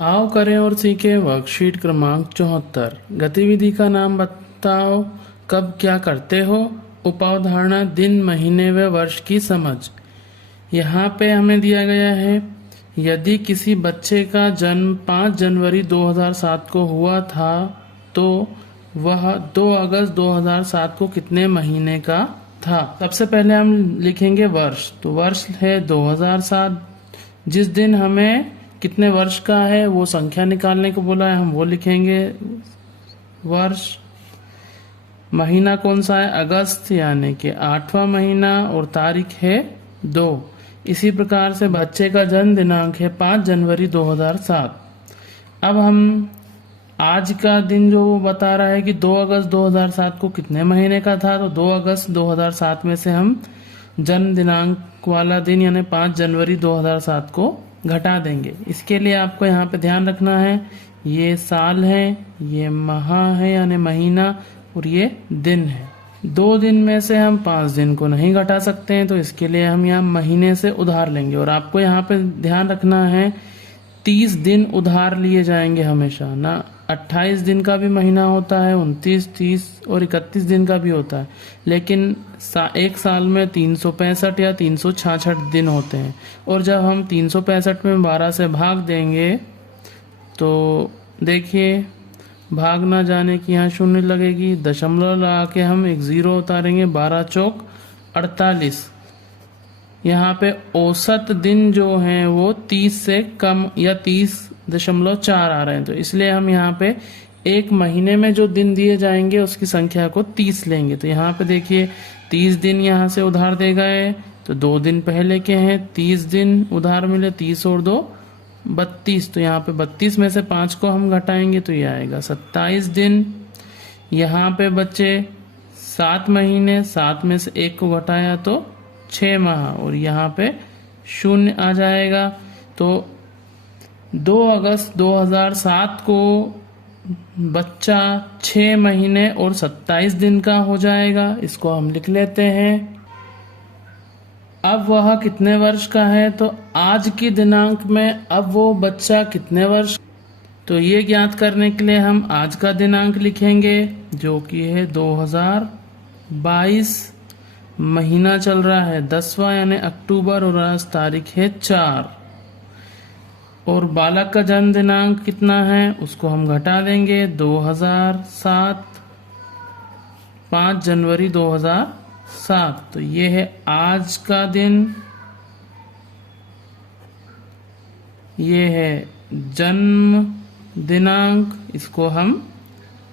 आओ करें और सीखें वर्कशीट क्रमांक 74। गतिविधि का नाम बताओ। कब क्या करते हो। उपावधारणा दिन महीने व वर्ष की समझ। यहाँ पे हमें दिया गया है, यदि किसी बच्चे का जन्म 5 जनवरी 2007 को हुआ था तो वह 2 अगस्त 2007 को कितने महीने का था। सबसे पहले हम लिखेंगे वर्ष, तो वर्ष है 2007। जिस दिन हमें कितने वर्ष का है वो संख्या निकालने को बोला है, हम वो लिखेंगे वर्ष। महीना कौन सा है, अगस्त, यानी कि 8वां महीना, और तारीख है 2। इसी प्रकार से बच्चे का जन्म दिनांक है 5 जनवरी 2007। अब हम आज का दिन जो वो बता रहा है कि 2 अगस्त 2007 को कितने महीने का था, तो 2 अगस्त 2007 में से हम जन्म दिनांक वाला दिन यानी 5 जनवरी 2007 को घटा देंगे। इसके लिए आपको यहाँ पे ध्यान रखना है, ये साल है, ये माह है यानी महीना, और ये दिन है। 2 दिन में से हम 5 दिन को नहीं घटा सकते हैं, तो इसके लिए हम यहाँ महीने से उधार लेंगे। और आपको यहाँ पे ध्यान रखना है 30 दिन उधार लिए जाएंगे हमेशा ना। 28 दिन का भी महीना होता है, 29, 30 और 31 दिन का भी होता है, लेकिन एक साल में 365 या 366 दिन होते हैं। और जब हम 365 में 12 से भाग देंगे तो देखिए भाग ना जाने की यहाँ शून्य लगेगी, दशमलव लगा के हम एक 0 उतारेंगे, 12 चौक 48। यहाँ पे औसत दिन जो हैं वो 30 से कम या 30.4 आ रहे हैं, तो इसलिए हम यहाँ पे एक महीने में जो दिन दिए जाएंगे उसकी संख्या को 30 लेंगे। तो यहाँ पे देखिए 30 दिन यहाँ से उधार दे गए, तो 2 दिन पहले के हैं, 30 दिन उधार मिले, 30 और 2 32। तो यहाँ पे 32 में से 5 को हम घटाएंगे तो ये आएगा 27 दिन। यहाँ पे बच्चे 7 महीने, 7 में से 1 को घटाया तो 6 माह, और यहाँ पे 0 आ जाएगा। तो 2 अगस्त 2007 को बच्चा 6 महीने और 27 दिन का हो जाएगा, इसको हम लिख लेते हैं। अब वह कितने वर्ष का है, तो आज की दिनांक में अब वो बच्चा कितने वर्ष, तो ये ज्ञात करने के लिए हम आज का दिनांक लिखेंगे जो कि है 2022। महीना चल रहा है 10वां यानी अक्टूबर, और आज तारीख है 4। और बालक का जन्म दिनांक कितना है उसको हम घटा देंगे, 2007, 5 जनवरी 2007। तो ये है आज का दिन, ये है जन्म दिनांक, इसको हम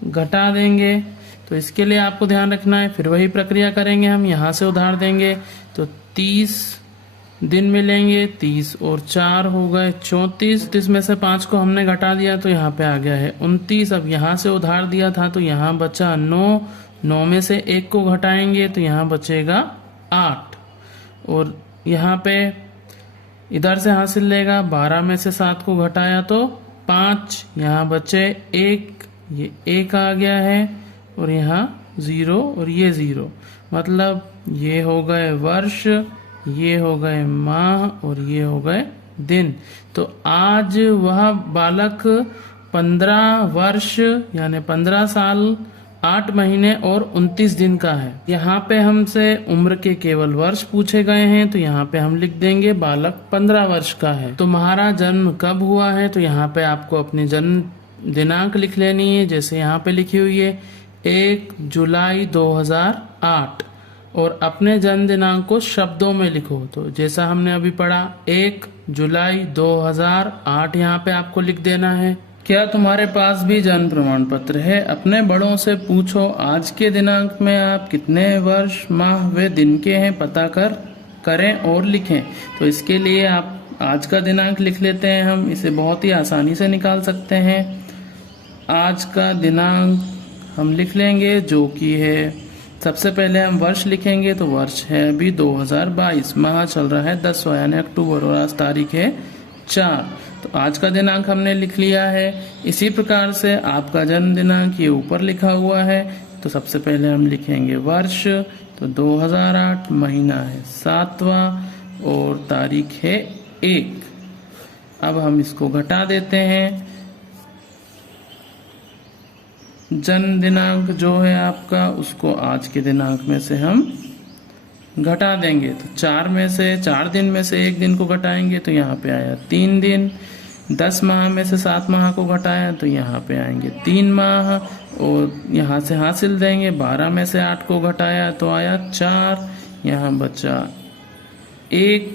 घटा देंगे। तो इसके लिए आपको ध्यान रखना है, फिर वही प्रक्रिया करेंगे, हम यहाँ से उधार देंगे तो 30 दिन मिलेंगे, 30 और 4 हो गए 34। 30 में से 5 को हमने घटा दिया तो यहाँ पे आ गया है 29। अब यहाँ से उधार दिया था तो यहाँ बचा 9, 9 में से 1 को घटाएंगे तो यहाँ बचेगा 8, और यहाँ पे इधर से हासिल लेगा, 12 में से 7 को घटाया तो 5, यहाँ बचे 1, ये 1 आ गया है, और यहाँ 0 और ये 0, मतलब ये हो गए वर्ष, ये हो गए माह, और ये हो गए दिन। तो आज वह बालक 15 वर्ष यानी 15 साल 8 महीने और 29 दिन का है। यहाँ पे हमसे उम्र के केवल वर्ष पूछे गए हैं, तो यहाँ पे हम लिख देंगे बालक 15 वर्ष का है। तुम्हारा जन्म कब हुआ है, तो यहाँ पे आपको अपनी जन्म दिनांक लिख लेनी है, जैसे यहाँ पे लिखी हुई है 1 जुलाई 2008, और अपने जन्म दिनांक को शब्दों में लिखो। तो जैसा हमने अभी पढ़ा 1 जुलाई 2008 यहाँ पे आपको लिख देना है। क्या तुम्हारे पास भी जन्म प्रमाण पत्र है? अपने बड़ों से पूछो आज के दिनांक में आप कितने वर्ष, माह व दिन के हैं, पता करें और लिखें। तो इसके लिए आप आज का दिनांक लिख लेते हैं, हम इसे बहुत ही आसानी से निकाल सकते हैं। आज का दिनांक हम लिख लेंगे जो कि है, सबसे पहले हम वर्ष लिखेंगे, तो वर्ष है अभी 2022, माह चल रहा है 10वां यानी अक्टूबर, और आज तारीख है 4। तो आज का दिनांक हमने लिख लिया है। इसी प्रकार से आपका जन्म दिनांक ये ऊपर लिखा हुआ है, तो सबसे पहले हम लिखेंगे वर्ष, तो 2008, महीना है 7वां और तारीख है 1। अब हम इसको घटा देते हैं। जन्म दिनांक जो है आपका, उसको आज के दिनांक में से हम घटा देंगे। तो 4 दिन में से 1 दिन को घटाएंगे तो यहाँ पे आया 3 दिन। 10 माह में से 7 माह को घटाया तो यहाँ पे आएंगे 3 माह, और यहाँ से हासिल देंगे। 12 में से 8 को घटाया तो आया 4, यहाँ बचा 1,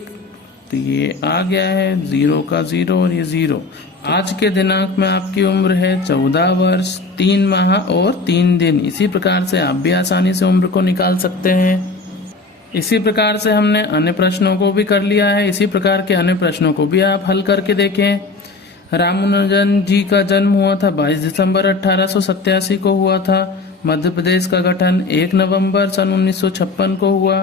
तो ये आ गया है 0 का 0 और ये 0। आज के दिनांक में आपकी उम्र है 14 वर्ष 3 माह और 3 दिन। इसी प्रकार से आप भी आसानी से उम्र को निकाल सकते हैं। इसी प्रकार से हमने अन्य प्रश्नों को भी कर लिया है। इसी प्रकार के अन्य प्रश्नों को भी आप हल करके देखें। रामानुजन जी का जन्म हुआ था 22 दिसंबर 1887 को हुआ था। मध्य प्रदेश का गठन 1 नवंबर सन 1956 को हुआ।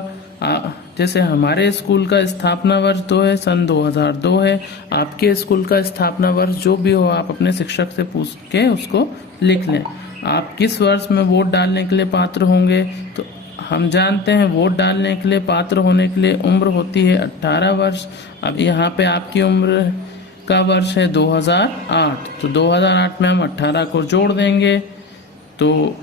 जैसे हमारे स्कूल का स्थापना वर्ष है सन 2002 है। आपके स्कूल का स्थापना वर्ष जो भी हो, आप अपने शिक्षक से पूछ के उसको लिख लें। आप किस वर्ष में वोट डालने के लिए पात्र होंगे, तो हम जानते हैं वोट डालने के लिए पात्र होने के लिए उम्र होती है 18 वर्ष। अब यहाँ पे आपकी उम्र का वर्ष है 2008, तो 2008 में हम 18 को जोड़ देंगे तो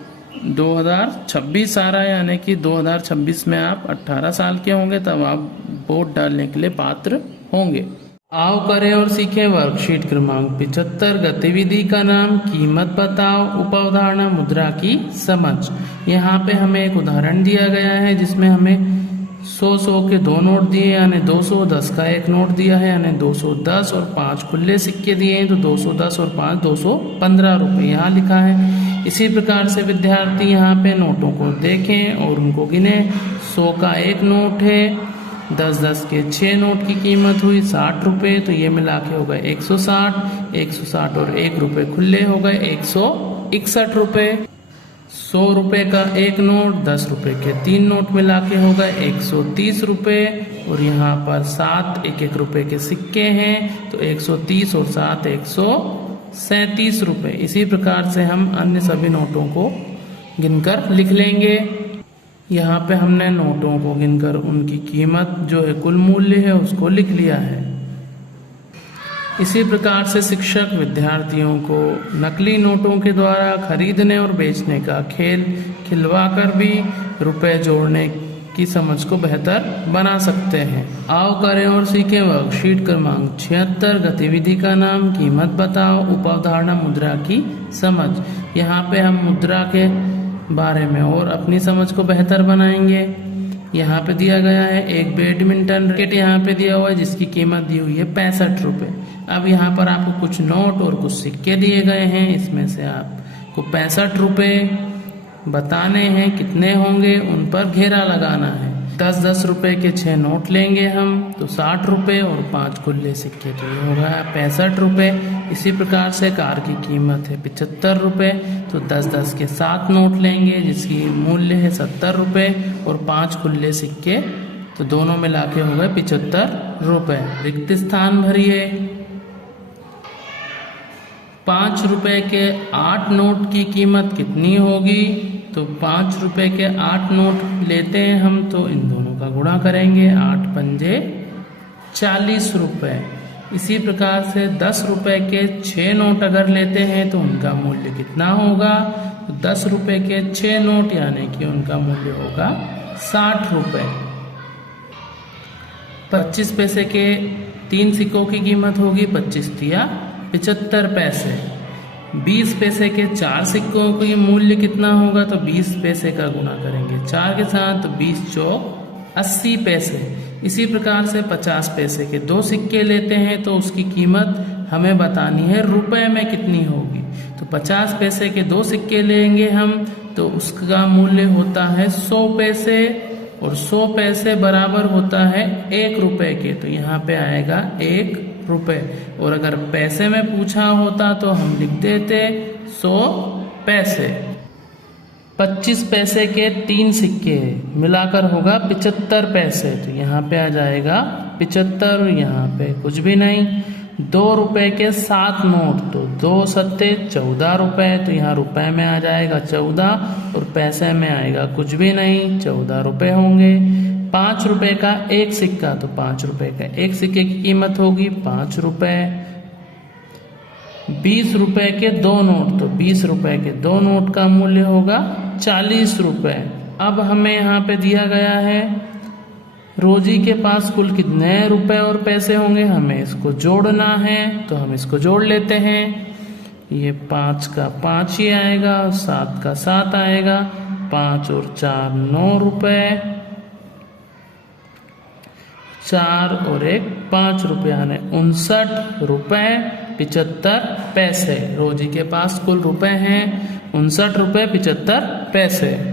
2026 आ रहा है, यानी कि 2026 में आप 18 साल के होंगे, तब आप वोट डालने के लिए पात्र होंगे। आओ करें और सीखें वर्कशीट क्रमांक 75। गतिविधि का नाम, कीमत बताओ, उपावधारणा, मुद्रा की समझ। यहाँ पे हमें एक उदाहरण दिया गया है जिसमें हमें 100 के 2 नोट दिए, यानी 200, 10 का 1 नोट दिया है, यानी 210 और 5 खुले सिक्के दिए हैं, तो 210 और 5 215 रुपये यहाँ लिखा है। इसी प्रकार से विद्यार्थी यहाँ पे नोटों को देखें और उनको गिने। 100 का 1 नोट है, 10 के 6 नोट की कीमत हुई 60 रुपये, तो ये मिला के हो गए 160 और 1 रुपये खुले हो गए 161 रुपये। 100 रुपये का 1 नोट, 10 रुपये के 3 नोट मिला के हो गए 130 रुपये, और यहाँ पर 7 1 रुपये के सिक्के हैं, तो 130 और 7 137 रुपये। इसी प्रकार से हम अन्य सभी नोटों को गिनकर लिख लेंगे। यहाँ पे हमने नोटों को गिनकर उनकी कीमत जो है कुल मूल्य है उसको लिख लिया है। इसी प्रकार से शिक्षक विद्यार्थियों को नकली नोटों के द्वारा खरीदने और बेचने का खेल खिलवाकर भी रुपए जोड़ने की समझ को बेहतर बना सकते हैं। आओ करें और सीखें वर्कशीट क्रमांक 76। गतिविधि का नाम, कीमत बताओ, उपावधारणा, मुद्रा की समझ। यहाँ पे हम मुद्रा के बारे में और अपनी समझ को बेहतर बनाएंगे। यहाँ पे दिया गया है एक बैडमिंटन रैकेट यहाँ पे दिया हुआ है जिसकी कीमत दी हुई है 65 रुपये। अब यहाँ पर आपको कुछ नोट और कुछ सिक्के दिए गए हैं, इसमें से आपको 65 रुपये बताने हैं कितने होंगे, उन पर घेरा लगाना है। 10 रुपये के 6 नोट लेंगे हम, तो 60 रुपये और 5 खुले सिक्के, तो ये हो गया 65 रुपये। इसी प्रकार से कार की कीमत है 75 रुपये, तो 10 के 7 नोट लेंगे जिसकी मूल्य है 70 रुपये, और 5 खुले सिक्के, तो दोनों मिला के हो गए 75 रुपये। रिक्त स्थान भरिए। 5 रुपये के 8 नोट की कीमत कितनी होगी, तो 5 रुपये के 8 नोट लेते हैं हम, तो इन दोनों का गुणा करेंगे, 8 पंजे 40 रुपये। इसी प्रकार से 10 रुपये के 6 नोट अगर लेते हैं तो उनका मूल्य कितना होगा, तो 10 रुपये के 6 नोट यानी कि उनका मूल्य होगा 60 रुपये। 25 पैसे के 3 सिक्कों की कीमत होगी 25 तिया 75 पैसे। 20 पैसे के 4 सिक्कों की मूल्य कितना होगा, तो 20 पैसे का गुणा करेंगे 4 के साथ, तो 20 चौक 80 पैसे। इसी प्रकार से 50 पैसे के 2 सिक्के लेते हैं तो उसकी कीमत हमें बतानी है रुपए में कितनी होगी। तो 50 पैसे के 2 सिक्के लेंगे हम, तो उसका मूल्य होता है 100 पैसे, और 100 पैसे बराबर होता है 1 रुपए के, तो यहाँ पे आएगा 1 रुपए। और अगर पैसे में पूछा होता तो हम लिख देते 100 पैसे। 25 पैसे के 3 सिक्के मिलाकर होगा 75 पैसे, तो यहाँ पे आ जाएगा 75, यहाँ पे कुछ भी नहीं। 2 रुपए के 7 नोट, तो 2 सत्ते 14 रुपए, तो यहाँ रुपए में आ जाएगा 14, और पैसे में आएगा कुछ भी नहीं, 14 रुपए होंगे। 5 रुपए का 1 सिक्का, तो 5 रुपए का 1 सिक्के की कीमत होगी 5 रुपए। 20 रुपए के 2 नोट, तो 20 रुपए के 2 नोट का मूल्य होगा 40 रुपए। अब हमें यहाँ पे दिया गया है रोजी के पास कुल कितने रुपए और पैसे होंगे, हमें इसको जोड़ना है, तो हम इसको जोड़ लेते हैं। ये 5 का 5 ही आएगा, 7 का 7 आएगा, 5 और 4 9 रुपए, 4 और 1 5 रुपये, यानी 59 रुपए 75 पैसे। रोजी के पास कुल रुपए हैं 59 रुपए 75 पैसे।